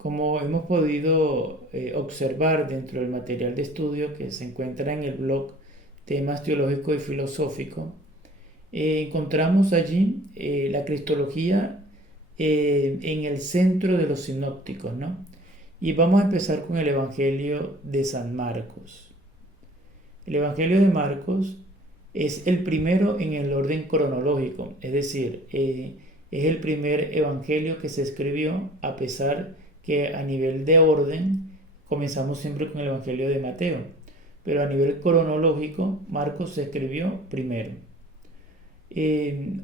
Como hemos podido observar dentro del material de estudio que se encuentra en el blog Temas Teológicos y Filosóficos, encontramos allí la cristología en el centro de los sinópticos, ¿no? Y vamos a empezar con el Evangelio de San Marcos. El Evangelio de Marcos es el primero en el orden cronológico, es decir, es el primer evangelio que se escribió, a pesar que a nivel de orden comenzamos siempre con el Evangelio de Mateo, pero a nivel cronológico Marcos se escribió primero.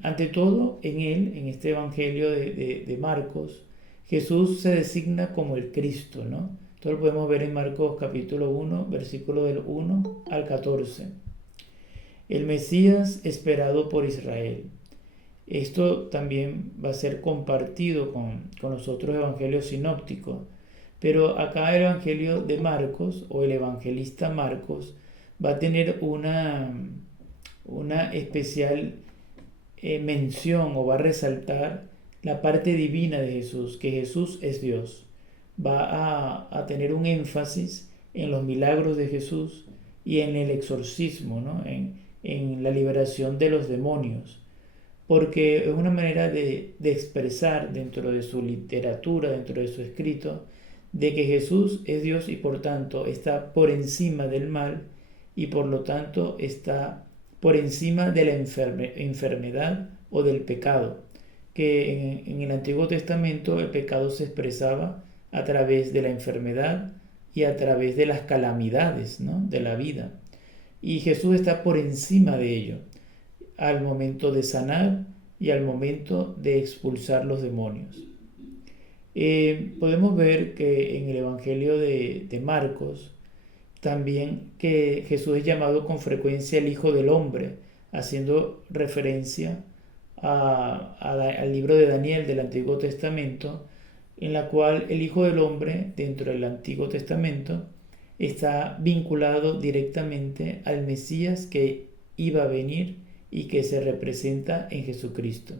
Ante todo, en él, en este Evangelio de Marcos, Jesús se designa como el Cristo, ¿no? Esto lo podemos ver en Marcos capítulo 1, versículo del 1 al 14. El Mesías esperado por Israel. Esto también va a ser compartido con los otros evangelios sinópticos, pero acá el evangelio de Marcos o el evangelista Marcos va a tener una especial mención o va a resaltar la parte divina de Jesús, que Jesús es Dios. Va a tener un énfasis en los milagros de Jesús y en el exorcismo, ¿no? En la liberación de los demonios, porque es una manera de expresar dentro de su literatura, dentro de su escrito, de que Jesús es Dios y por tanto está por encima del mal y por lo tanto está por encima de la enfermedad o del pecado, que en el Antiguo Testamento el pecado se expresaba a través de la enfermedad y a través de las calamidades, ¿no?, de la vida. Y Jesús está por encima de ello, al momento de sanar y al momento de expulsar los demonios. Podemos ver que en el Evangelio de Marcos también que Jesús es llamado con frecuencia el Hijo del Hombre, haciendo referencia al libro de Daniel del Antiguo Testamento, en la cual el Hijo del Hombre dentro del Antiguo Testamento está vinculado directamente al Mesías que iba a venir y que se representa en Jesucristo.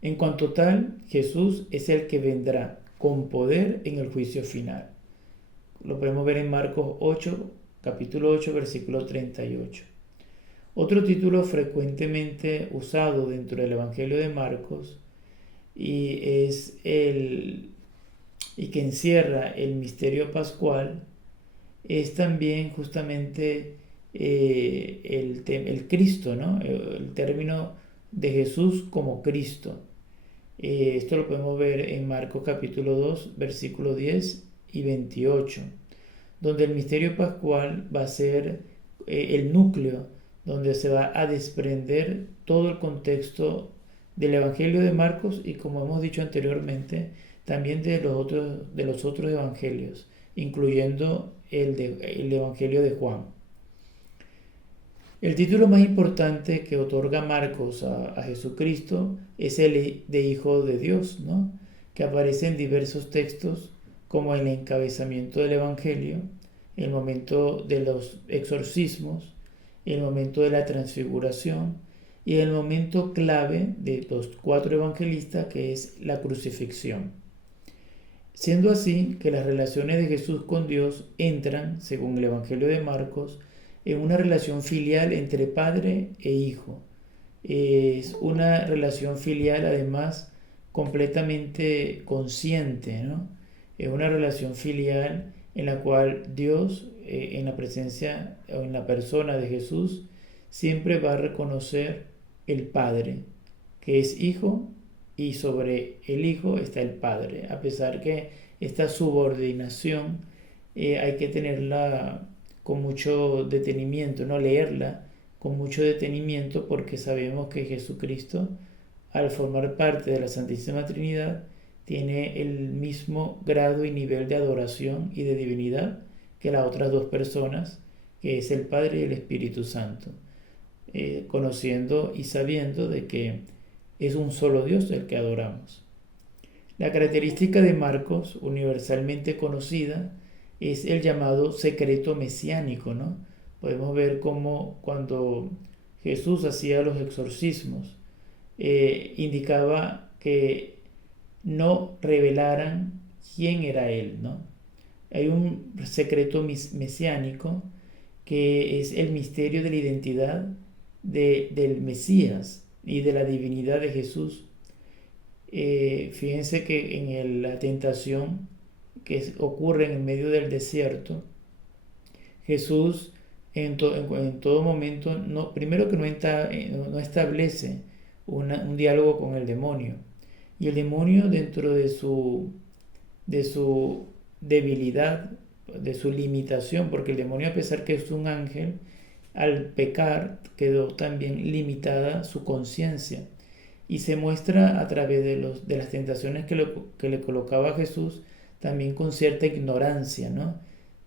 En cuanto tal, Jesús es el que vendrá con poder en el juicio final. Lo podemos ver en Marcos 8, capítulo 8, versículo 38. Otro título frecuentemente usado dentro del Evangelio de Marcos y que encierra el misterio pascual es también justamente el Cristo, ¿no? El término de Jesús como Cristo. Esto lo podemos ver en Marcos capítulo 2, versículo 10 y 28, donde el misterio pascual va a ser el núcleo donde se va a desprender todo el contexto del Evangelio de Marcos y, como hemos dicho anteriormente, también de los otros evangelios, incluyendo el Evangelio de Juan. El título más importante que otorga Marcos a Jesucristo es el de Hijo de Dios, ¿no?, que aparece en diversos textos, como en el encabezamiento del Evangelio, el momento de los exorcismos, el momento de la transfiguración y el momento clave de los 4 evangelistas, que es la crucifixión. Siendo así que las relaciones de Jesús con Dios entran, según el Evangelio de Marcos, en una relación filial entre padre e hijo. Es una relación filial además completamente consciente, ¿no? Es una relación filial en la cual Dios, en la presencia o en la persona de Jesús, siempre va a reconocer el Padre, que es Hijo, y sobre el Hijo está el Padre, a pesar que esta subordinación hay que tenerla con mucho detenimiento, no leerla con mucho detenimiento, porque sabemos que Jesucristo, al formar parte de la Santísima Trinidad, tiene el mismo grado y nivel de adoración y de divinidad que las otras 2 personas, que es el Padre y el Espíritu Santo, conociendo y sabiendo de que es un solo Dios el que adoramos. La característica de Marcos, universalmente conocida, es el llamado secreto mesiánico, ¿no? Podemos ver cómo cuando Jesús hacía los exorcismos, indicaba que no revelaran quién era él, ¿no? Hay un secreto mesiánico que es el misterio de la identidad del Mesías y de la divinidad de Jesús. Fíjense que la tentación ocurre en el medio del desierto, Jesús en todo momento, primero que no establece un diálogo con el demonio. Y el demonio, dentro de su debilidad, de su limitación, porque el demonio, a pesar que es un ángel, al pecar quedó también limitada su conciencia. Y se muestra a través de las tentaciones que le colocaba a Jesús, también con cierta ignorancia, ¿no?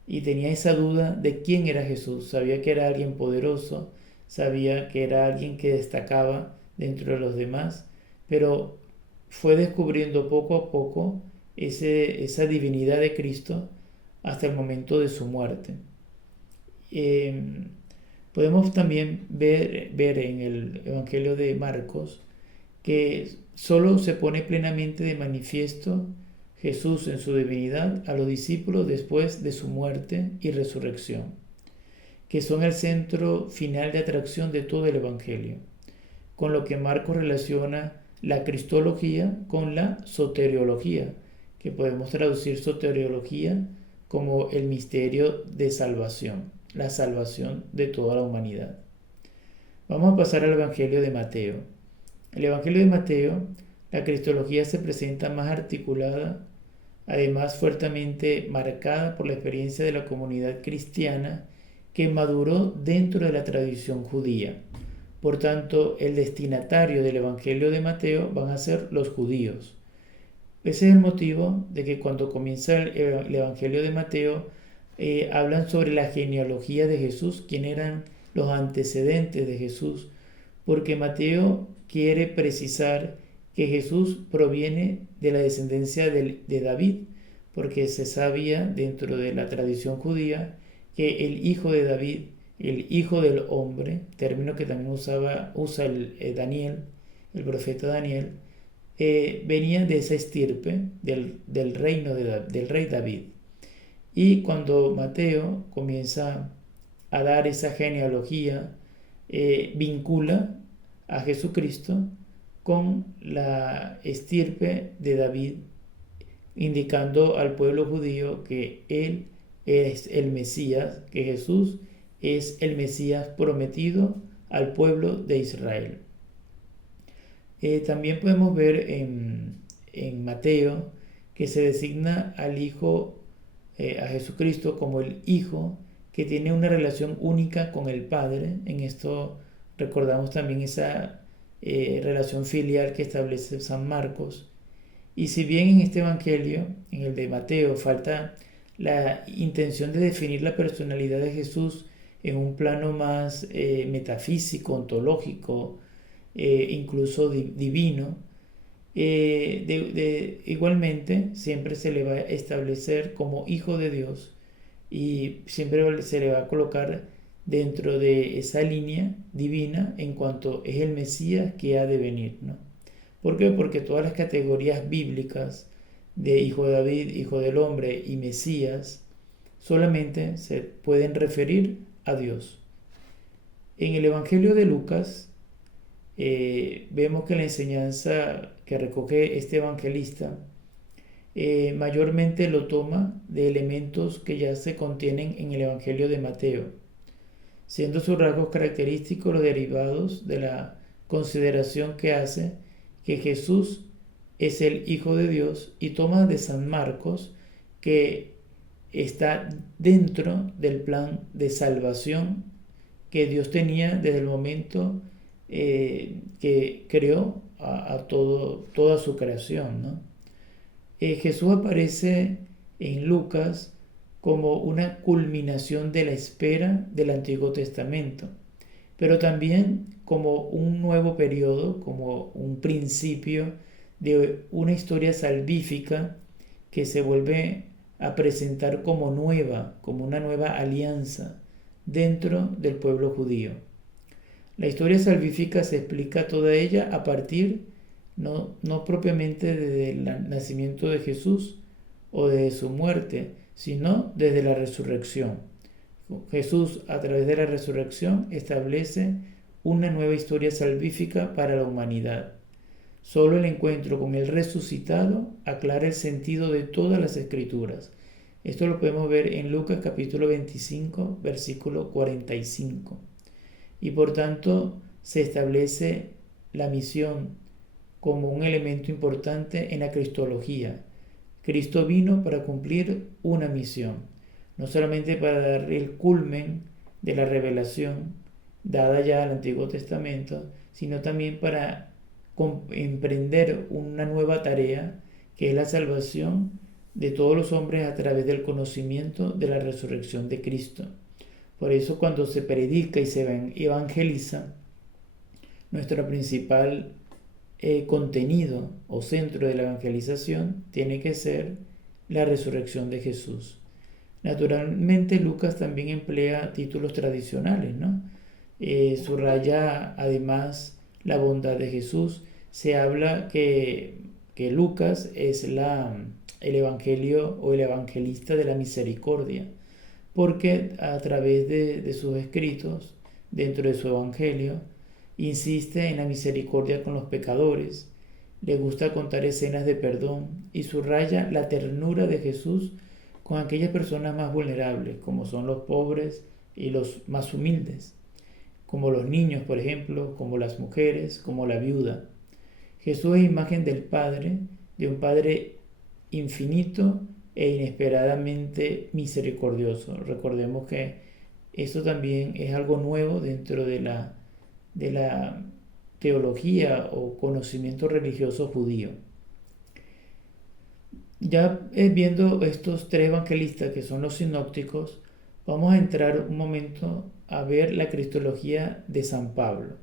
Y tenía esa duda de quién era Jesús. Sabía que era alguien poderoso, sabía que era alguien que destacaba dentro de los demás, pero fue descubriendo poco a poco esa divinidad de Cristo hasta el momento de su muerte. Podemos también ver en el Evangelio de Marcos que solo se pone plenamente de manifiesto Jesús en su divinidad a los discípulos después de su muerte y resurrección, que son el centro final de atracción de todo el Evangelio, con lo que Marcos relaciona la cristología con la soteriología, que podemos traducir soteriología como el misterio de salvación, la salvación de toda la humanidad. Vamos a pasar al Evangelio de Mateo. En el Evangelio de Mateo, la cristología se presenta más articulada, además fuertemente marcada por la experiencia de la comunidad cristiana que maduró dentro de la tradición judía. Por tanto, el destinatario del Evangelio de Mateo van a ser los judíos. Ese es el motivo de que cuando comienza el Evangelio de Mateo, hablan sobre la genealogía de Jesús, quién eran los antecedentes de Jesús, porque Mateo quiere precisar que Jesús proviene de la descendencia de David, porque se sabía dentro de la tradición judía que el hijo de David, el hijo del hombre, término que también usa Daniel, el profeta Daniel, venía de esa estirpe del reino del rey David. Y cuando Mateo comienza a dar esa genealogía, vincula a Jesucristo con la estirpe de David, indicando al pueblo judío que él es el Mesías, que Jesús es el Mesías prometido al pueblo de Israel. También podemos ver en Mateo que se designa al Hijo, a Jesucristo, como el Hijo que tiene una relación única con el Padre. En esto recordamos también esa relación filial que establece San Marcos. Y si bien en este Evangelio, en el de Mateo, falta la intención de definir la personalidad de Jesús en un plano más metafísico, ontológico, incluso divino, igualmente siempre se le va a establecer como Hijo de Dios y siempre se le va a colocar dentro de esa línea divina en cuanto es el Mesías que ha de venir, ¿no? ¿Por qué? Porque todas las categorías bíblicas de Hijo de David, Hijo del Hombre y Mesías solamente se pueden referir a Dios. En el Evangelio de Lucas vemos que la enseñanza que recoge este evangelista mayormente lo toma de elementos que ya se contienen en el Evangelio de Mateo, siendo sus rasgos característicos los derivados de la consideración que hace que Jesús es el Hijo de Dios, y toma de San Marcos que está dentro del plan de salvación que Dios tenía desde el momento que creó a toda su creación, ¿no? Jesús aparece en Lucas como una culminación de la espera del Antiguo Testamento, pero también como un nuevo periodo, como un principio de una historia salvífica que se vuelve a presentar como nueva, como una nueva alianza dentro del pueblo judío. La historia salvífica se explica toda ella a partir, no propiamente del nacimiento de Jesús o desde su muerte, sino desde la resurrección. Jesús, a través de la resurrección, establece una nueva historia salvífica para la humanidad. Solo el encuentro con el resucitado aclara el sentido de todas las escrituras. Esto lo podemos ver en Lucas capítulo 25, versículo 45. Y por tanto se establece la misión como un elemento importante en la cristología. Cristo vino para cumplir una misión, no solamente para dar el culmen de la revelación dada ya al Antiguo Testamento, sino también para emprender una nueva tarea que es la salvación de todos los hombres a través del conocimiento de la resurrección de Cristo. Por eso cuando se predica y se evangeliza, nuestro principal contenido o centro de la evangelización tiene que ser la resurrección de Jesús. Naturalmente Lucas también emplea títulos tradicionales, ¿no? Subraya además la bondad de Jesús. Se habla que Lucas es el evangelio o el evangelista de la misericordia, porque a través de sus escritos, dentro de su evangelio, insiste en la misericordia con los pecadores, le gusta contar escenas de perdón y subraya la ternura de Jesús con aquellas personas más vulnerables, como son los pobres y los más humildes, como los niños, por ejemplo, como las mujeres, como la viuda. Jesús es imagen del Padre, de un Padre infinito e inesperadamente misericordioso. Recordemos que esto también es algo nuevo dentro de la teología o conocimiento religioso judío. Ya viendo estos tres evangelistas que son los sinópticos, vamos a entrar un momento a ver la cristología de San Pablo.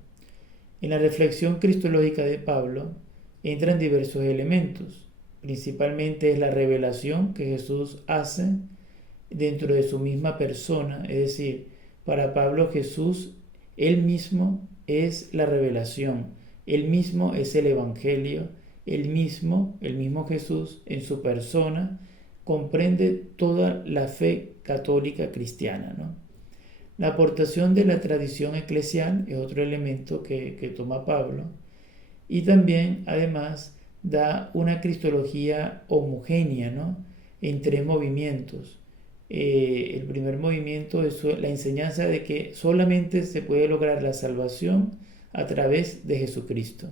En la reflexión cristológica de Pablo entran diversos elementos. Principalmente es la revelación que Jesús hace dentro de su misma persona, es decir, para Pablo Jesús, él mismo es la revelación, él mismo es el evangelio, el mismo Jesús en su persona comprende toda la fe católica cristiana, ¿no? La aportación de la tradición eclesial es otro elemento que toma Pablo, y también además da una cristología homogénea, ¿no?, en tres movimientos. El primer movimiento es la enseñanza de que solamente se puede lograr la salvación a través de Jesucristo.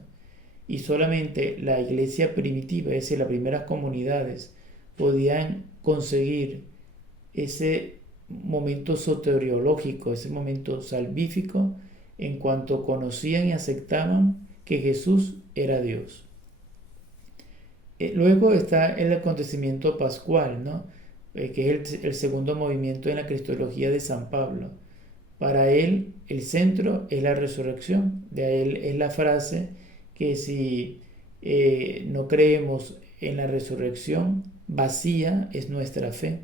Y solamente la iglesia primitiva, es decir, las primeras comunidades, podían conseguir ese momento soteriológico, ese momento salvífico, en cuanto conocían y aceptaban que Jesús era Dios. Luego está el acontecimiento pascual, ¿no?, que es el segundo movimiento en la cristología de San Pablo. Para él el centro es la resurrección. De él es la frase que si no creemos en la resurrección, vacía es nuestra fe.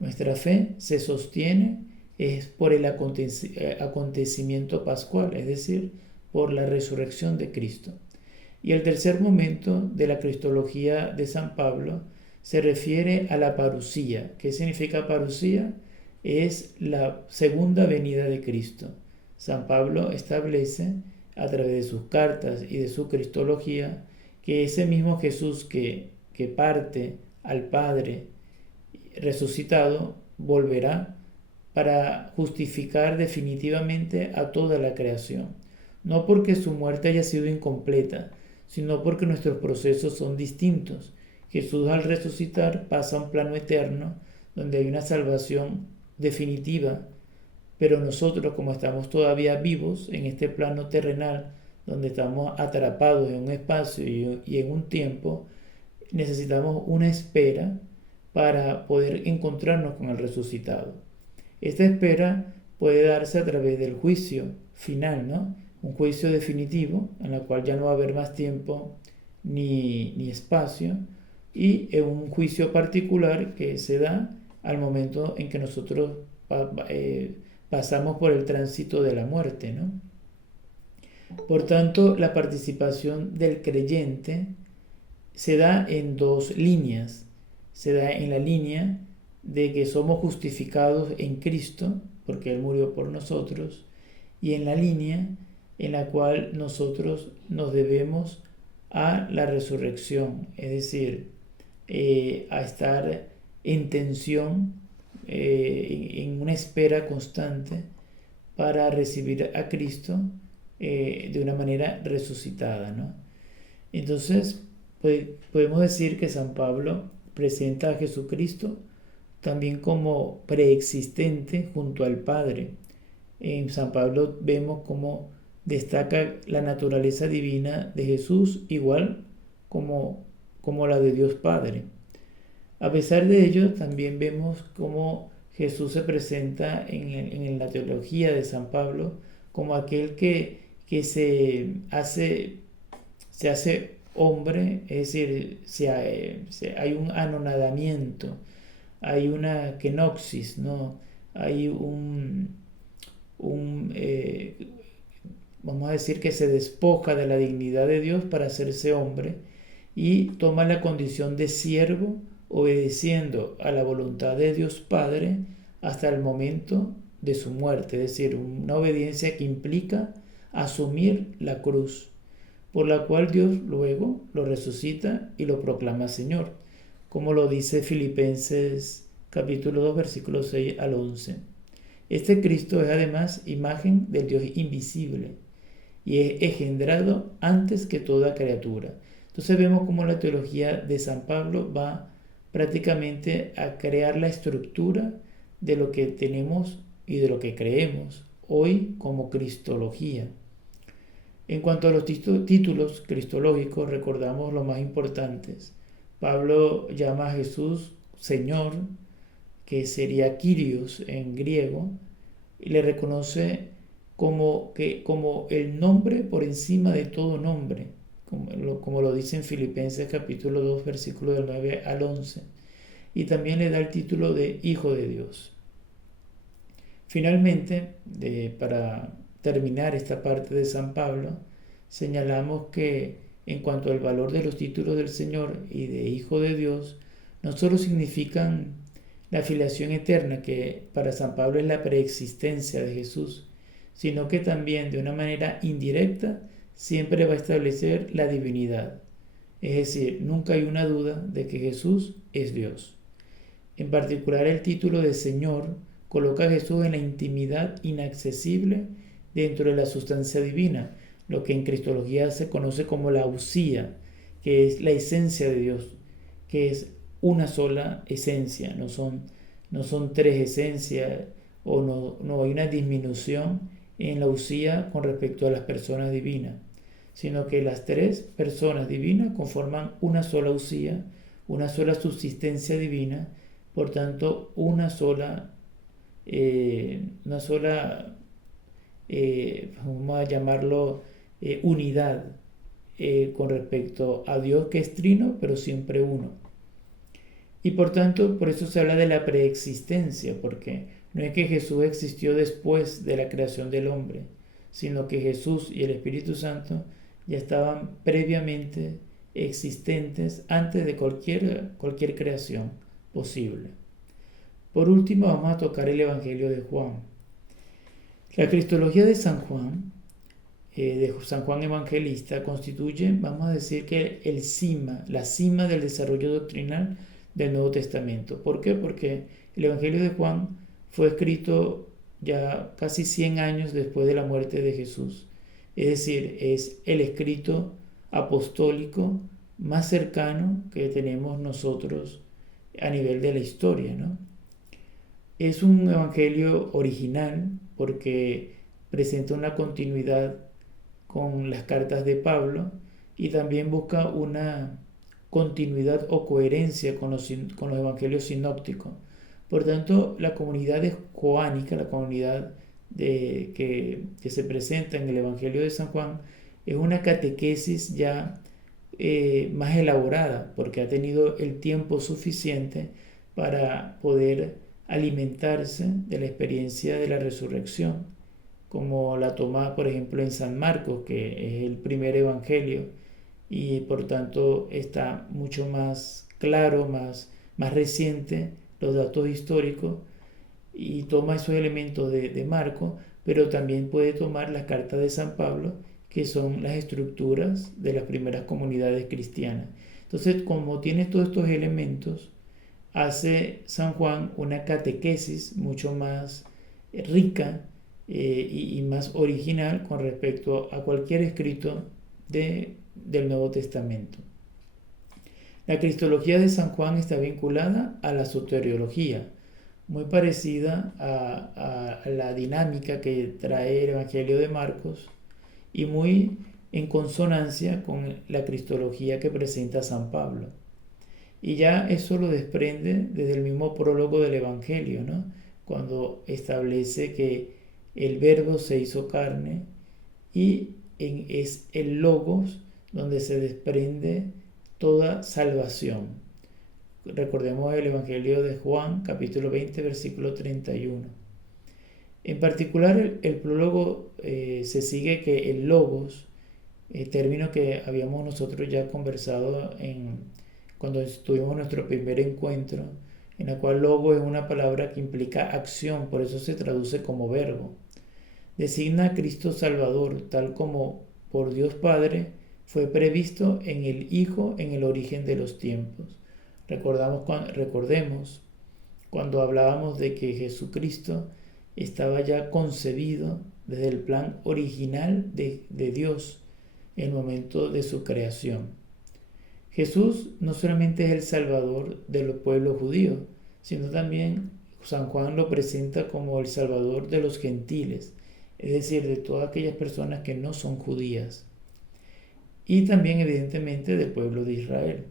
Nuestra fe se sostiene es por el acontecimiento pascual, es decir, por la resurrección de Cristo. Y el tercer momento de la cristología de San Pablo se refiere a la parusía. ¿Qué significa parusía? Es la segunda venida de Cristo. San Pablo establece a través de sus cartas y de su cristología que ese mismo Jesús que parte al Padre resucitado volverá para justificar definitivamente a toda la creación. No porque su muerte haya sido incompleta, sino porque nuestros procesos son distintos. Jesús al resucitar pasa a un plano eterno donde hay una salvación definitiva, pero nosotros, como estamos todavía vivos en este plano terrenal, donde estamos atrapados en un espacio y en un tiempo, necesitamos una espera para poder encontrarnos con el resucitado. Esta espera puede darse a través del juicio final, ¿no?, un juicio definitivo en el cual ya no va a haber más tiempo ni espacio, y un juicio particular que se da al momento en que nosotros pasamos por el tránsito de la muerte, ¿no? Por tanto, la participación del creyente se da en dos líneas. se da en la línea de que somos justificados en Cristo, porque Él murió por nosotros, y en la línea en la cual nosotros nos debemos a la resurrección, es decir, a estar en tensión, en una espera constante para recibir a Cristo de una manera resucitada, ¿no? Entonces, pues, podemos decir que San Pablo presenta a Jesucristo también como preexistente junto al Padre. En San Pablo vemos cómo destaca la naturaleza divina de Jesús igual como la de Dios Padre. A pesar de ello, también vemos cómo Jesús se presenta en la teología de San Pablo como aquel que se hace hombre, es decir, hay un anonadamiento, hay una kenosis, ¿no? Hay vamos a decir que se despoja de la dignidad de Dios para hacerse hombre y toma la condición de siervo, obedeciendo a la voluntad de Dios Padre hasta el momento de su muerte, es decir, una obediencia que implica asumir la cruz, por la cual Dios luego lo resucita y lo proclama Señor, como lo dice Filipenses capítulo 2 versículos 6 al 11. Este Cristo es además imagen del Dios invisible y es engendrado antes que toda criatura. Entonces vemos cómo la teología de San Pablo va prácticamente a crear la estructura de lo que tenemos y de lo que creemos hoy como cristología. En cuanto a los títulos cristológicos, recordamos los más importantes. Pablo llama a Jesús Señor, que sería Kyrios en griego, y le reconoce como el nombre por encima de todo nombre, como lo dice en Filipenses capítulo 2, versículo del 9 al 11, y también le da el título de Hijo de Dios. Finalmente, para terminar esta parte de San Pablo, señalamos que en cuanto al valor de los títulos del Señor y de Hijo de Dios, no solo significan la filiación eterna, que para San Pablo es la preexistencia de Jesús, sino que también de una manera indirecta siempre va a establecer la divinidad. Es decir, nunca hay una duda de que Jesús es Dios. En particular, el título de Señor coloca a Jesús en la intimidad inaccesible dentro de la sustancia divina, lo que en cristología se conoce como la usía, que es la esencia de Dios, que es una sola esencia, no son tres esencias, o no hay una disminución en la usía con respecto a las personas divinas, sino que las tres personas divinas conforman una sola usía, una sola subsistencia divina, por tanto una sola vamos a llamarlo unidad con respecto a Dios, que es trino pero siempre uno. Y por tanto, por eso se habla de la preexistencia, porque no es que Jesús existió después de la creación del hombre, sino que Jesús y el Espíritu Santo ya estaban previamente existentes antes de cualquier creación posible. Por último, vamos a tocar el Evangelio de Juan. La cristología de San Juan Evangelista, constituye, vamos a decir, que la cima del desarrollo doctrinal del Nuevo Testamento. ¿Por qué? Porque el Evangelio de Juan fue escrito ya casi 100 años después de la muerte de Jesús. Es decir, es el escrito apostólico más cercano que tenemos nosotros a nivel de la historia, ¿no? Es un evangelio original porque presenta una continuidad con las cartas de Pablo y también busca una continuidad o coherencia con los evangelios sinópticos. Por tanto, la comunidad joánica, la comunidad que se presenta en el Evangelio de San Juan, es una catequesis ya más elaborada, porque ha tenido el tiempo suficiente para poder alimentarse de la experiencia de la resurrección, como la toma, por ejemplo, en San Marcos, que es el primer evangelio, y por tanto está mucho más claro, más reciente los datos históricos y toma esos elementos de Marcos, pero también puede tomar las cartas de San Pablo, que son las estructuras de las primeras comunidades cristianas. Entonces, como tiene todos estos elementos, hace San Juan una catequesis mucho más rica y más original con respecto a cualquier escrito del Nuevo Testamento. La cristología de San Juan está vinculada a la soteriología, muy parecida a la dinámica que trae el Evangelio de Marcos y muy en consonancia con la cristología que presenta San Pablo. Y ya eso lo desprende desde el mismo prólogo del Evangelio, ¿no? Cuando establece que el Verbo se hizo carne y es el Logos donde se desprende toda salvación. Recordemos el Evangelio de Juan, capítulo 20, versículo 31. En particular, el prólogo se sigue que el Logos, término que habíamos nosotros ya conversado cuando tuvimos nuestro primer encuentro, en la cual logo es una palabra que implica acción, por eso se traduce como verbo. Designa a Cristo Salvador, tal como por Dios Padre fue previsto en el Hijo en el origen de los tiempos. Recordemos cuando hablábamos de que Jesucristo estaba ya concebido desde el plan original de Dios en el momento de su creación. Jesús no solamente es el Salvador del pueblo judío, sino también San Juan lo presenta como el Salvador de los gentiles, es decir, de todas aquellas personas que no son judías, y también evidentemente del pueblo de Israel.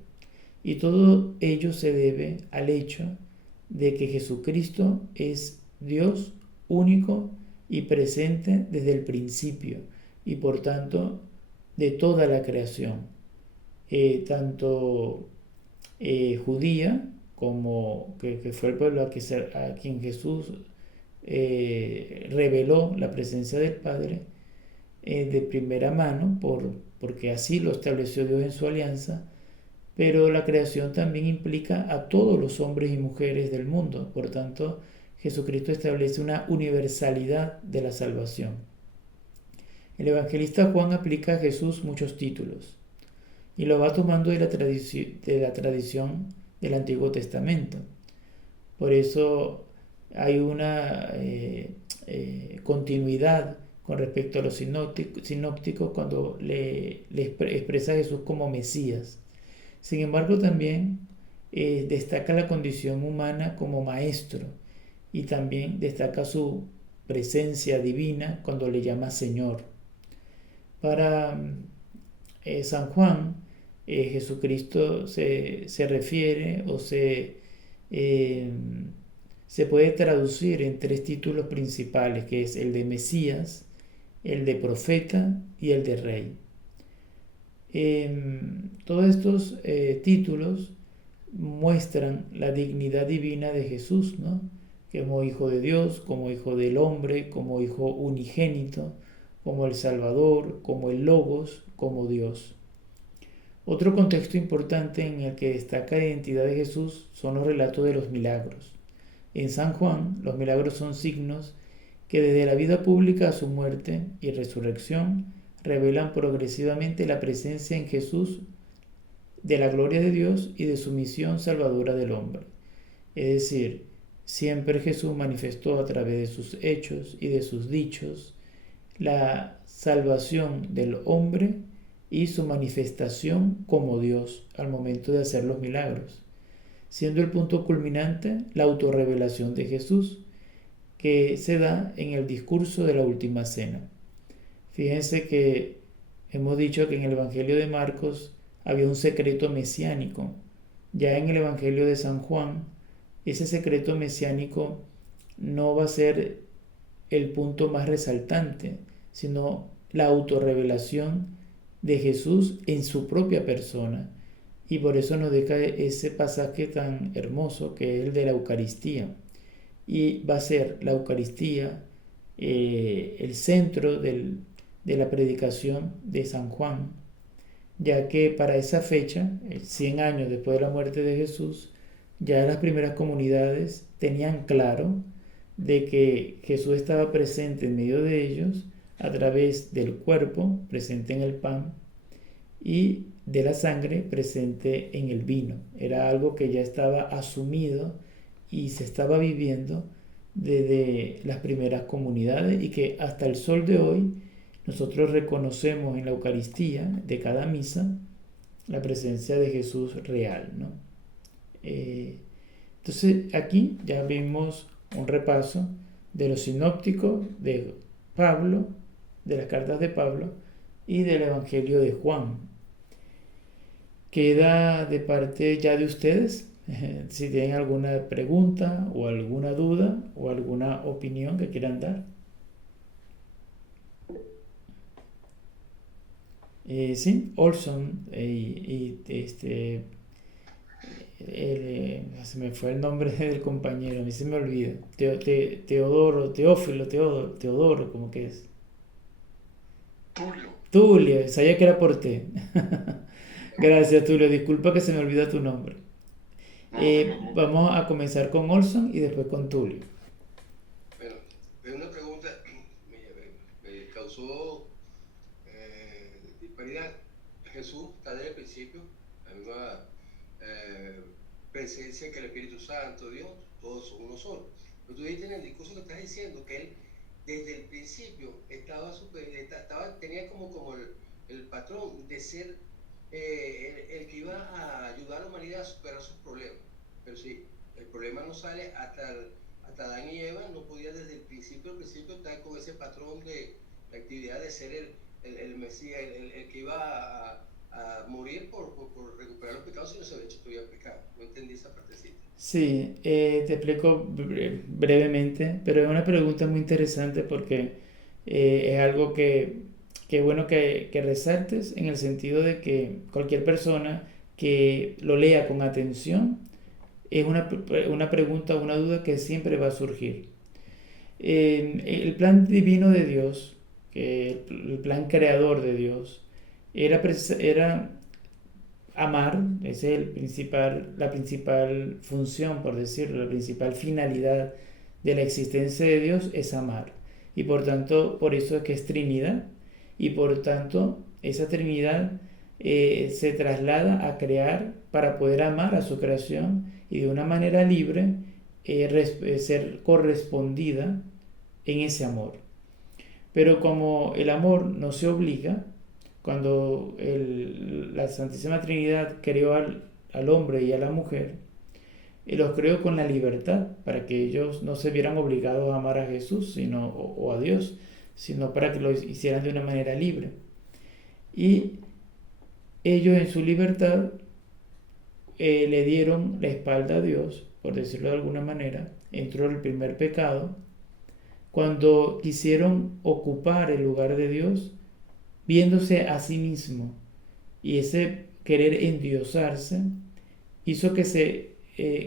Y todo ello se debe al hecho de que Jesucristo es Dios único y presente desde el principio y por tanto de toda la creación, tanto judía como que fue el pueblo a quien Jesús reveló la presencia del Padre de primera mano, porque así lo estableció Dios en su alianza, pero la creación también implica a todos los hombres y mujeres del mundo. Por tanto, Jesucristo establece una universalidad de la salvación. El evangelista Juan aplica a Jesús muchos títulos y lo va tomando de la tradición del Antiguo Testamento. Por eso hay una continuidad con respecto a los sinópticos cuando le expresa a Jesús como Mesías. Sin embargo, también destaca la condición humana como maestro y también destaca su presencia divina cuando le llama Señor. Para San Juan, Jesucristo se refiere o se puede traducir en tres títulos principales, que es el de Mesías, el de profeta y el de rey. Todos estos títulos muestran la dignidad divina de Jesús, ¿no? Como Hijo de Dios, como Hijo del hombre, como Hijo unigénito, como el Salvador, como el Logos, como Dios. Otro contexto importante en el que destaca la identidad de Jesús son los relatos de los milagros. En San Juan, los milagros son signos que desde la vida pública a su muerte y resurrección revelan progresivamente la presencia en Jesús de la gloria de Dios y de su misión salvadora del hombre. Es decir, siempre Jesús manifestó a través de sus hechos y de sus dichos la salvación del hombre y su manifestación como Dios al momento de hacer los milagros, siendo el punto culminante la autorrevelación de Jesús, que se da en el discurso de la última cena. Fíjense que hemos dicho que en el Evangelio de Marcos había un secreto mesiánico. Ya en el Evangelio de San Juan, ese secreto mesiánico no va a ser el punto más resaltante, sino la autorrevelación de Jesús en su propia persona. Y por eso nos deja ese pasaje tan hermoso que es el de la Eucaristía. Y va a ser la Eucaristía el centro de la predicación de San Juan, ya que para esa fecha, 100 años después de la muerte de Jesús, ya las primeras comunidades tenían claro de que Jesús estaba presente en medio de ellos a través del cuerpo presente en el pan y de la sangre presente en el vino. Era algo que ya estaba asumido y se estaba viviendo desde las primeras comunidades y que hasta el sol de hoy nosotros reconocemos en la Eucaristía de cada misa la presencia de Jesús real, ¿no? Entonces aquí ya vimos un repaso de los sinópticos de Pablo, de las cartas de Pablo y del Evangelio de Juan. Queda de parte ya de ustedes, si tienen alguna pregunta o alguna duda o alguna opinión que quieran dar. Sí, Olson se me fue el nombre del compañero, a mí se me olvida. Teodoro, como que es. Tulio, sabía que era por T. Gracias, Tulio, disculpa que se me olvida tu nombre. Vamos a comenzar con Olson y después con Tulio. Bueno, es una pregunta me causó disparidad. Jesús está desde el principio, la misma presencia que el Espíritu Santo, Dios, todos son uno solo. Pero tú dices en el discurso que estás diciendo que él desde el principio tenía como el patrón de ser el que iba a ayudar a la humanidad a superar sus problemas. Pero sí, el problema no sale hasta Adán y Eva, no podía desde el principio estar con ese patrón de la actividad de ser el Mesías, el que iba a morir por recuperar los pecados si no se había hecho todavía pecado. No entendí esa partecita. Sí, te explico brevemente, pero es una pregunta muy interesante porque es algo que es bueno que resaltes en el sentido de que cualquier persona que lo lea con atención es una pregunta, una duda que siempre va a surgir. El plan divino de Dios, el plan creador de Dios, era amar, esa es la principal función, por decirlo, la principal finalidad de la existencia de Dios es amar. Y por tanto, por eso es que es Trinidad. Y por tanto, esa Trinidad se traslada a crear para poder amar a su creación y de una manera libre ser correspondida en ese amor. Pero como el amor no se obliga, cuando la Santísima Trinidad creó al hombre y a la mujer, los creó con la libertad, para que ellos no se vieran obligados a amar a Jesús o a Dios, sino para que lo hicieran de una manera libre. Y ellos en su libertad le dieron la espalda a Dios, por decirlo de alguna manera, entró el primer pecado, cuando quisieron ocupar el lugar de Dios, viéndose a sí mismo, y ese querer endiosarse hizo que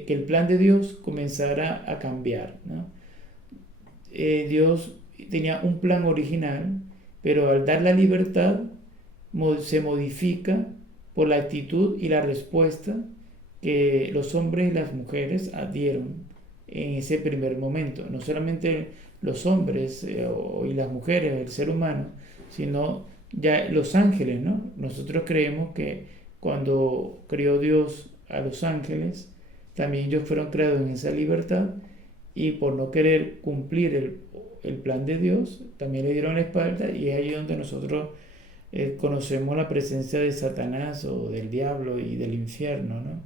el plan de Dios comenzara a cambiar, ¿no? Dios tenía un plan original, pero al dar la libertad se modifica por la actitud y la respuesta que los hombres y las mujeres dieron en ese primer momento. No solamente los hombres y las mujeres, el ser humano, sino ya los ángeles, ¿no? Nosotros creemos que cuando creó Dios a los ángeles, también ellos fueron creados en esa libertad y por no querer cumplir el plan de Dios, también le dieron la espalda y es ahí donde nosotros conocemos la presencia de Satanás o del diablo y del infierno, ¿no?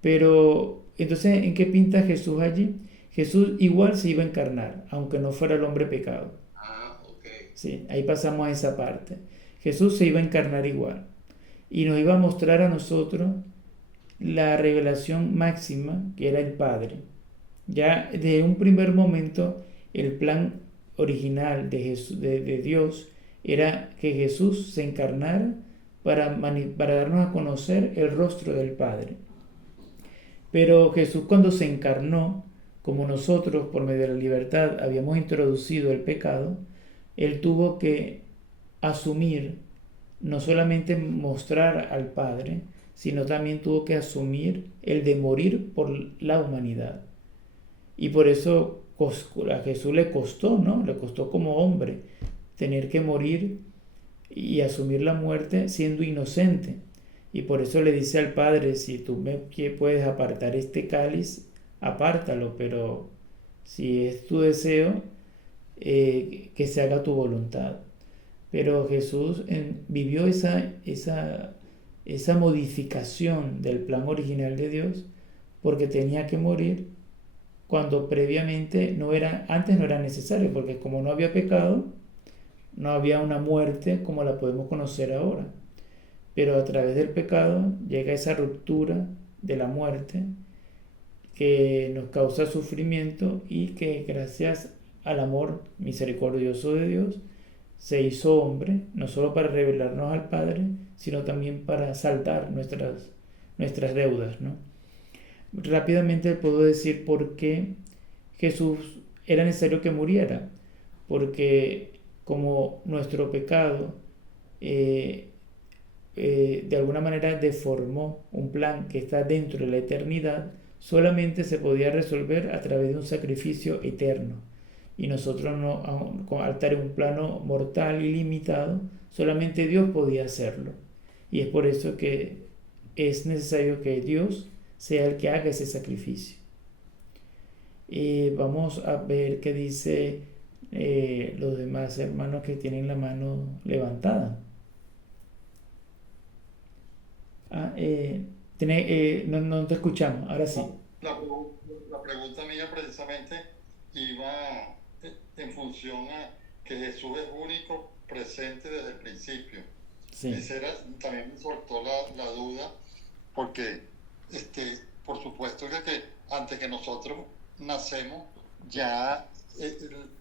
Pero entonces, ¿en qué pinta Jesús allí? Jesús igual se iba a encarnar, aunque no fuera el hombre pecado. Ok. Sí, ahí pasamos a esa parte. Jesús se iba a encarnar igual y nos iba a mostrar a nosotros la revelación máxima que era el Padre. Ya desde un primer momento el plan original de Dios era que Jesús se encarnara para darnos a conocer el rostro del Padre. Pero Jesús cuando se encarnó, como nosotros por medio de la libertad habíamos introducido el pecado, Él tuvo que asumir, no solamente mostrar al Padre, sino también tuvo que asumir el de morir por la humanidad. Y por eso a Jesús le costó, ¿no? Le costó como hombre tener que morir y asumir la muerte siendo inocente. Y por eso le dice al Padre, si tú me puedes apartar este cáliz, apártalo, pero si es tu deseo, que se haga tu voluntad. Pero Jesús vivió esa modificación del plan original de Dios porque tenía que morir cuando previamente antes no era necesario, porque como no había pecado, no había una muerte como la podemos conocer ahora. Pero a través del pecado llega esa ruptura de la muerte que nos causa sufrimiento y que gracias al amor misericordioso de Dios se hizo hombre, no solo para revelarnos al Padre, sino también para saldar nuestras deudas, ¿no? Rápidamente puedo decir por qué Jesús era necesario que muriera, porque como nuestro pecado de alguna manera deformó un plan que está dentro de la eternidad, solamente se podía resolver a través de un sacrificio eterno. Y nosotros no, al estar en un plano mortal y limitado, solamente Dios podía hacerlo. Y es por eso que es necesario que Dios sea el que haga ese sacrificio. Y vamos a ver qué dice los demás hermanos que tienen la mano levantada. No te escuchamos, ahora sí. La pregunta mía precisamente iba en función a que Jesús es único, presente desde el principio. Sí. También me soltó la duda, porque por supuesto que antes que nosotros nacemos ya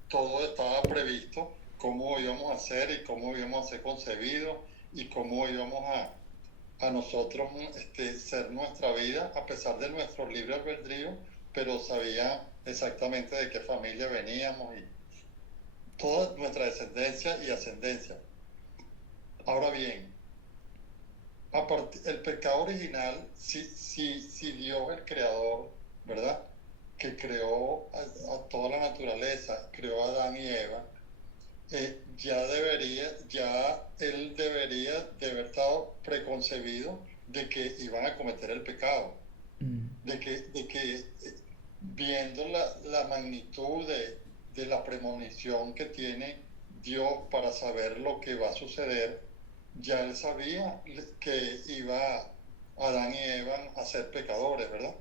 todo estaba previsto, cómo íbamos a ser y cómo íbamos a ser concebidos y cómo íbamos a nosotros ser nuestra vida a pesar de nuestro libre albedrío, pero sabía exactamente de qué familia veníamos y toda nuestra descendencia y ascendencia. Ahora bien, el pecado original, si Dios, el creador, ¿verdad?, que creó a toda la naturaleza, creó a Adán y Eva, él debería de haber estado preconcebido de que iban a cometer el pecado, de que viendo la magnitud de la premonición que tiene Dios para saber lo que va a suceder, ya él sabía que Adán y Eva a ser pecadores, ¿verdad?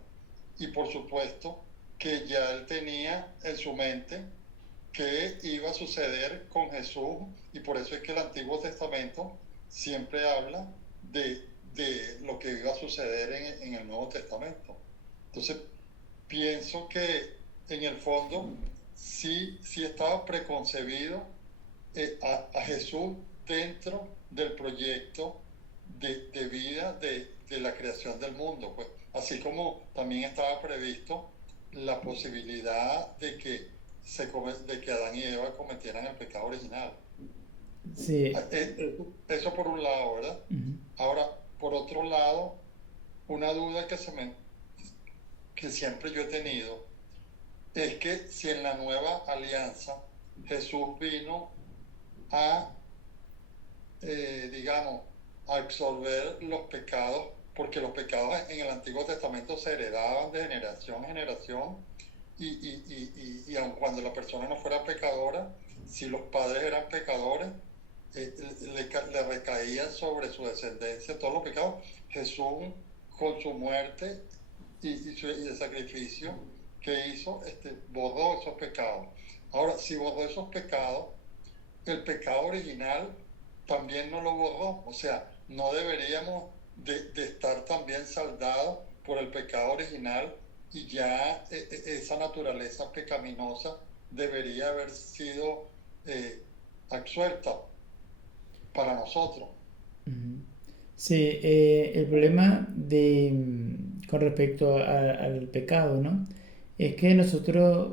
Y por supuesto que ya él tenía en su mente qué iba a suceder con Jesús, y por eso es que el Antiguo Testamento siempre habla de lo que iba a suceder en el Nuevo Testamento. Entonces, pienso que en el fondo sí estaba preconcebido a Jesús dentro del proyecto de vida de la creación del mundo, pues, así como también estaba previsto la posibilidad de que Adán y Eva cometieran el pecado original. Sí. Eso por un lado, ¿verdad? Uh-huh. Ahora, por otro lado, una duda que siempre yo he tenido es que si en la nueva alianza Jesús vino a absorber los pecados, porque los pecados en el Antiguo Testamento se heredaban de generación en generación, y aun cuando la persona no fuera pecadora, si los padres eran pecadores, le recaían sobre su descendencia todos los pecados. Jesús, con su muerte y el sacrificio que hizo, borró esos pecados. Ahora, si borró esos pecados, el pecado original también no lo borró. O sea, no deberíamos de estar también saldados por el pecado original, y ya esa naturaleza pecaminosa debería haber sido absuelta para nosotros. Sí, el problema con respecto al pecado, ¿no?, es que nuestros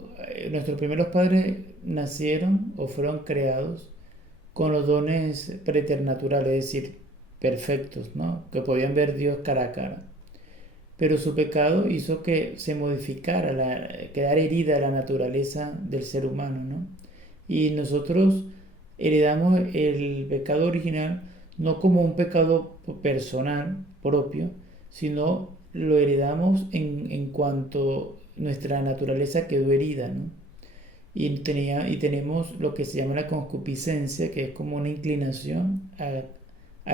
primeros padres nacieron o fueron creados con los dones preternaturales, es decir, perfectos, ¿no? Que podían ver a Dios cara a cara. Pero su pecado hizo que se modificara, quedara herida la naturaleza del ser humano, ¿no? Y nosotros heredamos el pecado original no como un pecado personal, propio, sino lo heredamos en cuanto nuestra naturaleza quedó herida, ¿no? Y tenemos lo que se llama la concupiscencia, que es como una inclinación a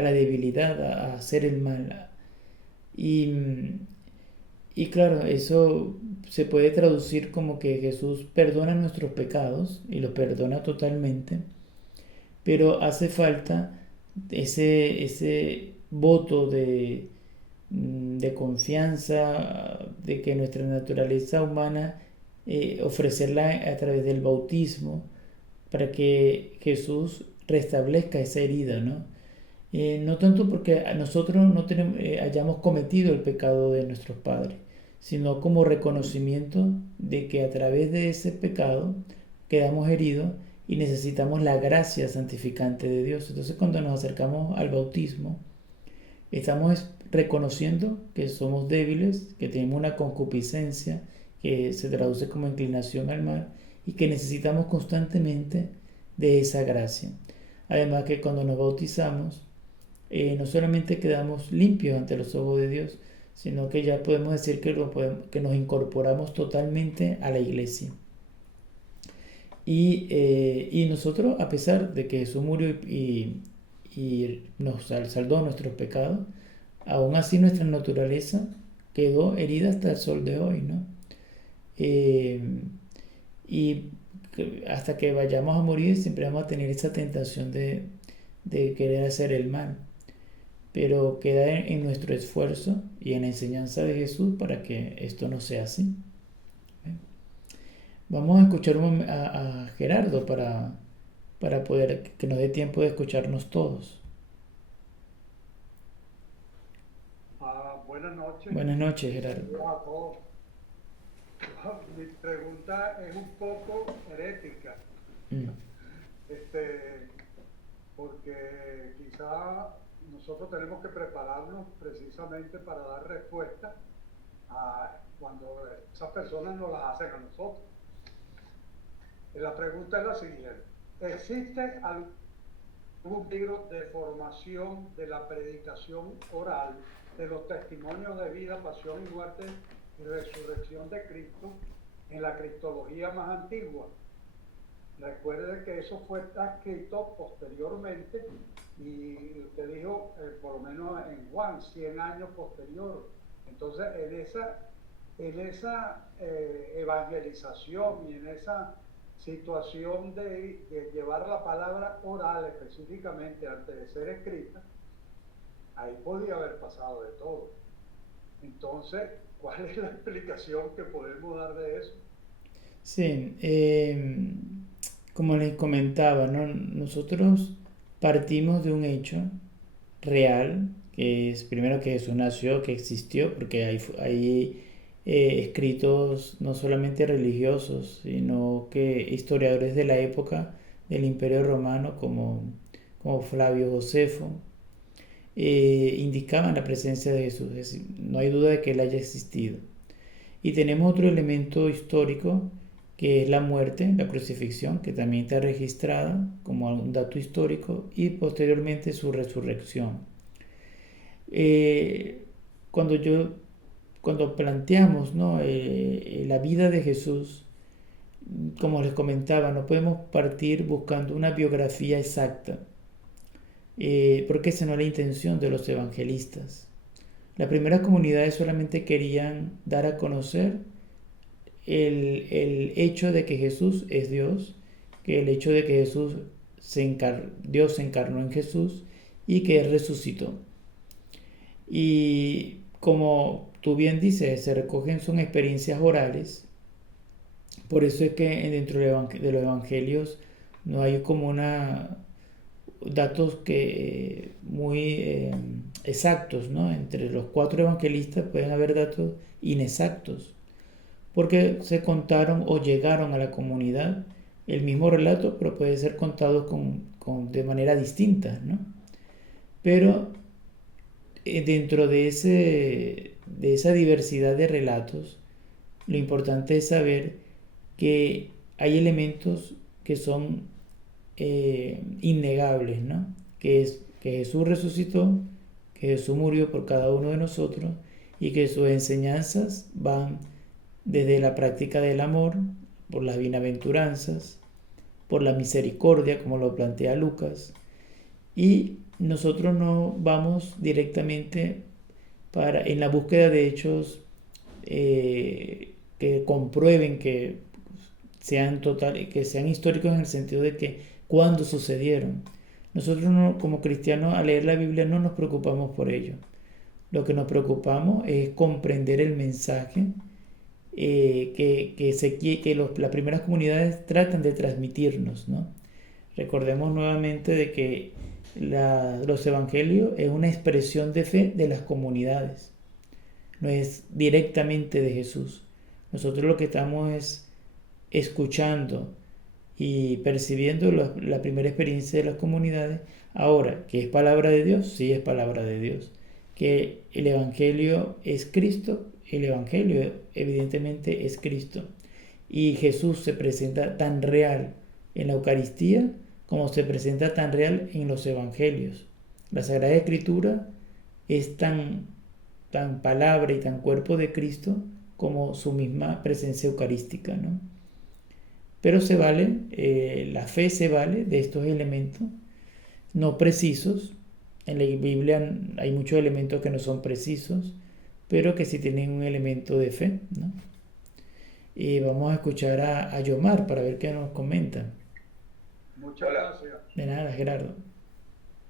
la debilidad, a hacer el mal. Y, y claro, eso se puede traducir como que Jesús perdona nuestros pecados y los perdona totalmente, pero hace falta ese voto de confianza, de que nuestra naturaleza humana, ofrecerla a través del bautismo para que Jesús restablezca esa herida, ¿no? No tanto porque nosotros no hayamos cometido el pecado de nuestros padres, sino como reconocimiento de que a través de ese pecado quedamos heridos y necesitamos la gracia santificante de Dios. Entonces cuando nos acercamos al bautismo, estamos reconociendo que somos débiles, que tenemos una concupiscencia que se traduce como inclinación al mal y que necesitamos constantemente de esa gracia. Además que cuando nos bautizamos, no solamente quedamos limpios ante los ojos de Dios, sino que ya podemos decir que nos incorporamos totalmente a la iglesia. Y nosotros, a pesar de que Jesús murió y nos saldó nuestros pecados, aún así nuestra naturaleza quedó herida hasta el sol de hoy, ¿no? Y hasta que vayamos a morir siempre vamos a tener esa tentación de querer hacer el mal, pero queda en nuestro esfuerzo y en la enseñanza de Jesús para que esto no sea así. Vamos a escuchar a Gerardo para poder que nos dé tiempo de escucharnos todos. Buenas noches. Buenas noches, Gerardo. A todos. Mi pregunta es un poco herética, porque quizá nosotros tenemos que prepararnos precisamente para dar respuesta a cuando esas personas nos las hacen a nosotros. La pregunta es la siguiente: ¿existe algún libro de formación de la predicación oral de los testimonios de vida, pasión y muerte y resurrección de Cristo en la cristología más antigua? Recuerde que eso fue escrito posteriormente, y usted dijo, por lo menos en Juan, 100 años posterior. Entonces, en esa evangelización y en esa situación de llevar la palabra oral específicamente antes de ser escrita, ahí podía haber pasado de todo. Entonces, ¿cuál es la explicación que podemos dar de eso? Sí, como les comentaba, ¿no? Nosotros partimos de un hecho real, que es primero que Jesús nació, que existió, porque hay escritos no solamente religiosos, sino que historiadores de la época del Imperio Romano, como Flavio Josefo, indicaban la presencia de Jesús. Es decir, no hay duda de que Él haya existido. Y tenemos otro elemento histórico, que es la muerte, la crucifixión, que también está registrada como un dato histórico, y posteriormente su resurrección. Cuando planteamos, ¿no?, la vida de Jesús, como les comentaba, no podemos partir buscando una biografía exacta, porque esa no es la intención de los evangelistas. Las primeras comunidades solamente querían dar a conocer el hecho de que Jesús es Dios, que el hecho de que Dios se encarnó en Jesús y que Él resucitó. Y como tú bien dices, se recogen son experiencias orales. Por eso es que dentro de los evangelios no hay como datos que muy exactos, ¿no? Entre los 4 evangelistas pueden haber datos inexactos, porque se contaron o llegaron a la comunidad el mismo relato, pero puede ser contado de manera distinta, ¿no? Pero dentro de esa diversidad de relatos, lo importante es saber que hay elementos que son innegables, ¿no? Que es que Jesús resucitó, que Jesús murió por cada uno de nosotros y que sus enseñanzas van desde la práctica del amor, por las bienaventuranzas, por la misericordia, como lo plantea Lucas, y nosotros no vamos directamente en la búsqueda de hechos que comprueben que que sean históricos en el sentido de que cuándo sucedieron. Nosotros no, como cristianos, al leer la Biblia no nos preocupamos por ello. Lo que nos preocupamos es comprender el mensaje las primeras comunidades tratan de transmitirnos, ¿no? Recordemos nuevamente de que los evangelios es una expresión de fe de las comunidades, no es directamente de Jesús. Nosotros lo que estamos es escuchando y percibiendo la primera experiencia de las comunidades. Ahora, ¿que es palabra de Dios? Sí, es palabra de Dios. Que el Evangelio es Cristo, el Evangelio evidentemente es Cristo. Y Jesús se presenta tan real en la Eucaristía como se presenta tan real en los Evangelios. La Sagrada Escritura es tan palabra y tan cuerpo de Cristo como su misma presencia eucarística, ¿no? Pero se vale, la fe se vale de estos elementos no precisos. En la Biblia hay muchos elementos que no son precisos, pero que sí tienen un elemento de fe, ¿no? Y vamos a escuchar a Yomar para ver qué nos comenta. Muchas gracias. De nada, Gerardo.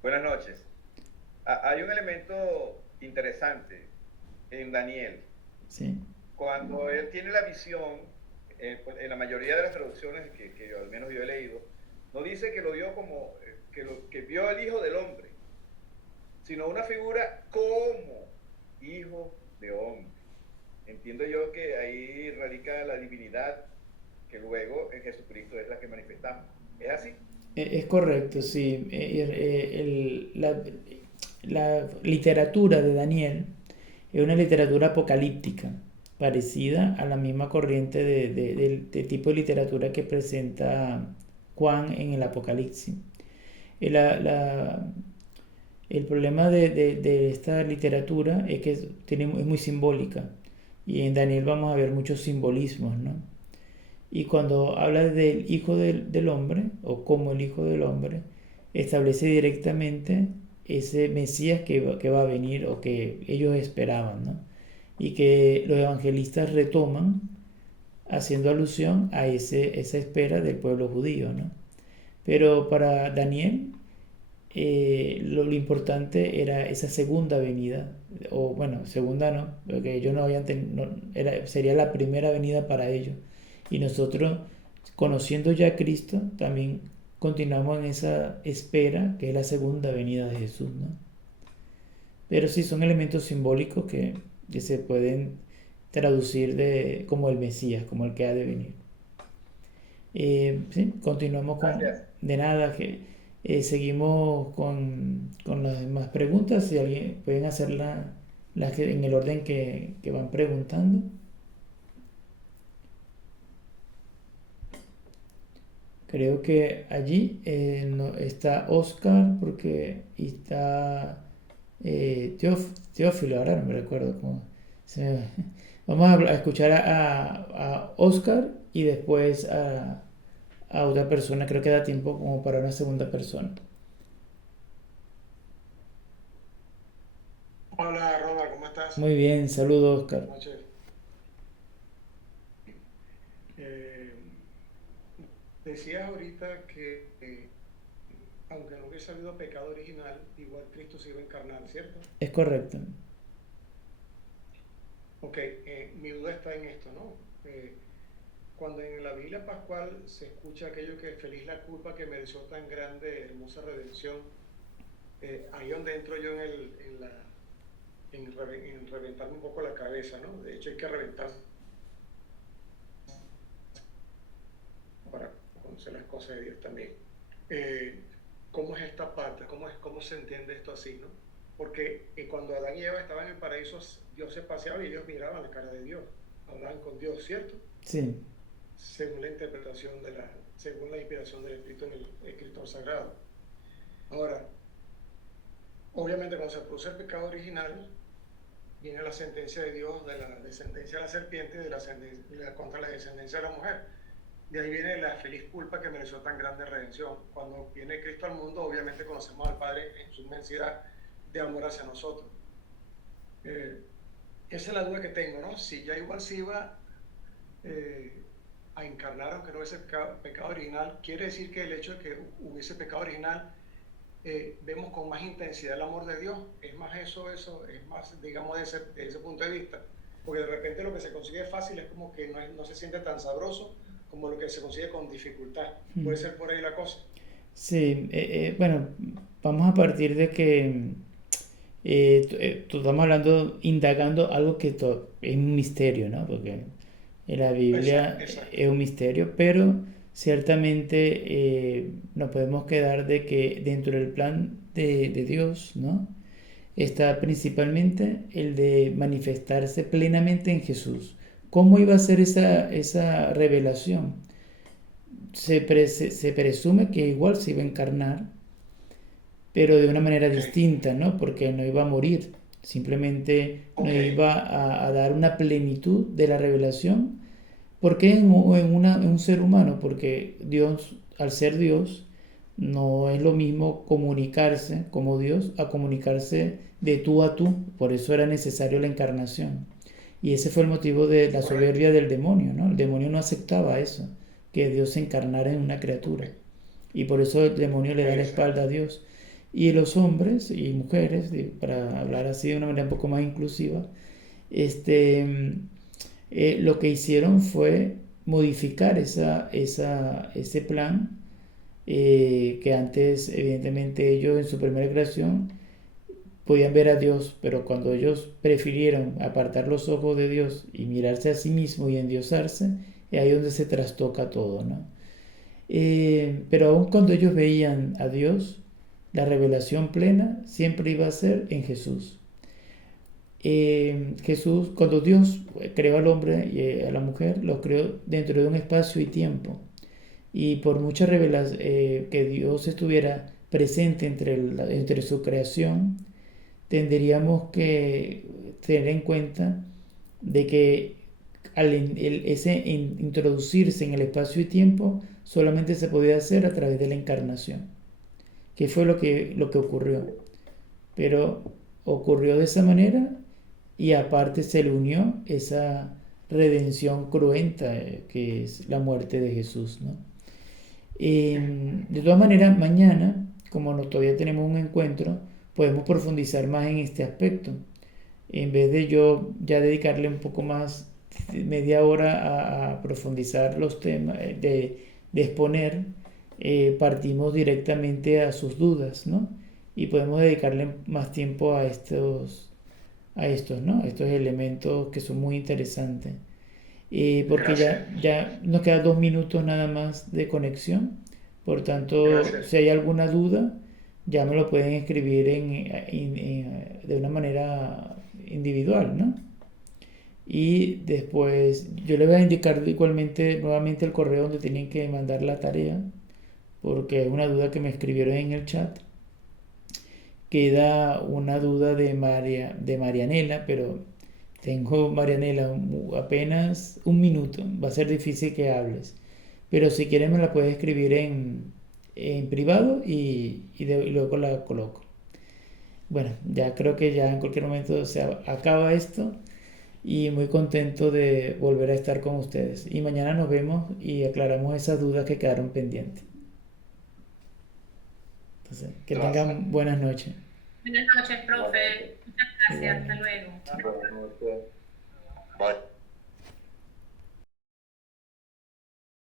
Buenas noches. Hay un elemento interesante en Daniel. Sí. Cuando él tiene la visión, en la mayoría de las traducciones que al menos yo he leído, no dice que lo vio como, que vio al Hijo del Hombre, sino una figura como Hijo de Hombre. Entiendo yo que ahí radica la divinidad que luego en Jesucristo es la que manifestamos. ¿Es así? Es correcto, sí. La literatura de Daniel es una literatura apocalíptica, parecida a la misma corriente de tipo de literatura que presenta Juan en el Apocalipsis. El problema de esta literatura es que es muy simbólica, y en Daniel vamos a ver muchos simbolismos, ¿no? Y cuando habla del Hijo del Hombre, o como el Hijo del Hombre, establece directamente ese Mesías que va a venir, o que ellos esperaban, ¿no? Y que los evangelistas retoman haciendo alusión a esa espera del pueblo judío, ¿no? Pero para Daniel lo importante era esa segunda venida, o bueno, segunda no, porque ellos no habían sería la primera venida para ellos. Y nosotros, conociendo ya a Cristo, también continuamos en esa espera que es la segunda venida de Jesús, ¿no? Pero sí son elementos simbólicos que se pueden traducir como el Mesías, como el que ha de venir. Sí, continuamos con... Gracias. De nada, que seguimos con las demás preguntas. Si alguien pueden hacerlas en el orden que van preguntando. Creo que allí no, está Oscar, porque está Teófilo, ahora no me recuerdo cómo. Vamos a escuchar a Oscar y después a otra persona. Creo que da tiempo como para una segunda persona. Hola Ronald, ¿cómo estás? Muy bien, saludos, Oscar. Buenas noches. Decías ahorita que aunque no hubiese habido pecado original, igual Cristo se iba a encarnar, ¿cierto? Es correcto. Ok, mi duda está en esto, ¿no? Cuando en la Biblia Pascual se escucha aquello que feliz la culpa que mereció tan grande, hermosa redención, ahí donde entro yo en reventarme un poco la cabeza, ¿no? De hecho hay que reventar para conocer las cosas de Dios también. ¿Cómo es esta parte? ¿Cómo se entiende esto así, no? porque cuando Adán y Eva estaban en el paraíso, Dios se paseaba y ellos miraban la cara de Dios, hablaban con Dios, ¿cierto? Sí. Según la interpretación según la inspiración del Espíritu en el escritor sagrado. Ahora, obviamente cuando se produce el pecado original, viene la sentencia de Dios de la descendencia de la serpiente y contra la descendencia de la mujer. De ahí viene la feliz culpa que mereció tan grande redención. Cuando viene Cristo al mundo, obviamente conocemos al Padre en su inmensidad de amor hacia nosotros. Esa es la duda que tengo, ¿no? Si ya igual se iba a encarnar, aunque no hubiese pecado original, quiere decir que el hecho de que hubiese pecado original, vemos con más intensidad el amor de Dios. Es más eso es más, digamos, de ese punto de vista. Porque de repente lo que se consigue fácil es como que no se siente tan sabroso como lo que se consigue con dificultad. Puede ser por ahí la cosa. Sí, bueno, vamos a partir de que estamos hablando, indagando algo que es un misterio, ¿no? Porque la Biblia Exacto. es un misterio, pero ciertamente nos podemos quedar de que dentro del plan de Dios, ¿no? Está principalmente el de manifestarse plenamente en Jesús. ¿Cómo iba a ser esa revelación? Se presume que igual se iba a encarnar, pero de una manera distinta, ¿no? Porque no iba a morir, simplemente nos iba a dar una plenitud de la revelación. ¿Por qué en un ser humano? Porque Dios, al ser Dios, no es lo mismo comunicarse como Dios a comunicarse de tú a tú. Por eso era necesario la encarnación. Y ese fue el motivo de la soberbia del demonio, ¿no? El demonio no aceptaba eso, que Dios se encarnara en una criatura. Y por eso el demonio le da la espalda a Dios. Y los hombres y mujeres, para hablar así de una manera un poco más inclusiva, lo que hicieron fue modificar ese plan que antes, evidentemente, ellos en su primera creación podían ver a Dios, pero cuando ellos prefirieron apartar los ojos de Dios y mirarse a sí mismos y endiosarse, es ahí donde se trastoca todo, ¿no? Pero aun cuando ellos veían a Dios, la revelación plena siempre iba a ser en Jesús. Jesús, cuando Dios creó al hombre y a la mujer, los creó dentro de un espacio y tiempo. Y por mucha revelación que Dios estuviera presente entre su creación, tendríamos que tener en cuenta de que ese introducirse en el espacio y tiempo solamente se podía hacer a través de la encarnación, que fue lo que ocurrió. Pero ocurrió de esa manera y aparte se le unió esa redención cruenta que es la muerte de Jesús, ¿no? De todas maneras, mañana, como todavía tenemos un encuentro, podemos profundizar más en este aspecto. En vez de yo ya dedicarle un poco más, media hora a profundizar los temas, de exponer, partimos directamente a sus dudas, ¿no? Y podemos dedicarle más tiempo a estos, ¿no? A estos elementos que son muy interesantes. Porque ya nos quedan 2 minutos nada más de conexión. Por tanto, si hay alguna duda, ya me lo pueden escribir de una manera individual, ¿no? Y después yo les voy a indicar igualmente nuevamente el correo donde tienen que mandar la tarea, porque es una duda que me escribieron en el chat. Queda una duda de Marianela, pero tengo, Marianela, apenas 1 minuto. Va a ser difícil que hables. Pero si quieres me la puedes escribir en privado y luego la coloco. Bueno, ya creo que ya en cualquier momento se acaba esto y muy contento de volver a estar con ustedes. Y mañana nos vemos y aclaramos esas dudas que quedaron pendientes. Entonces, que tengan buenas noches. Buenas noches, profe. Muchas gracias. Hasta luego. Buenas noches. Bye.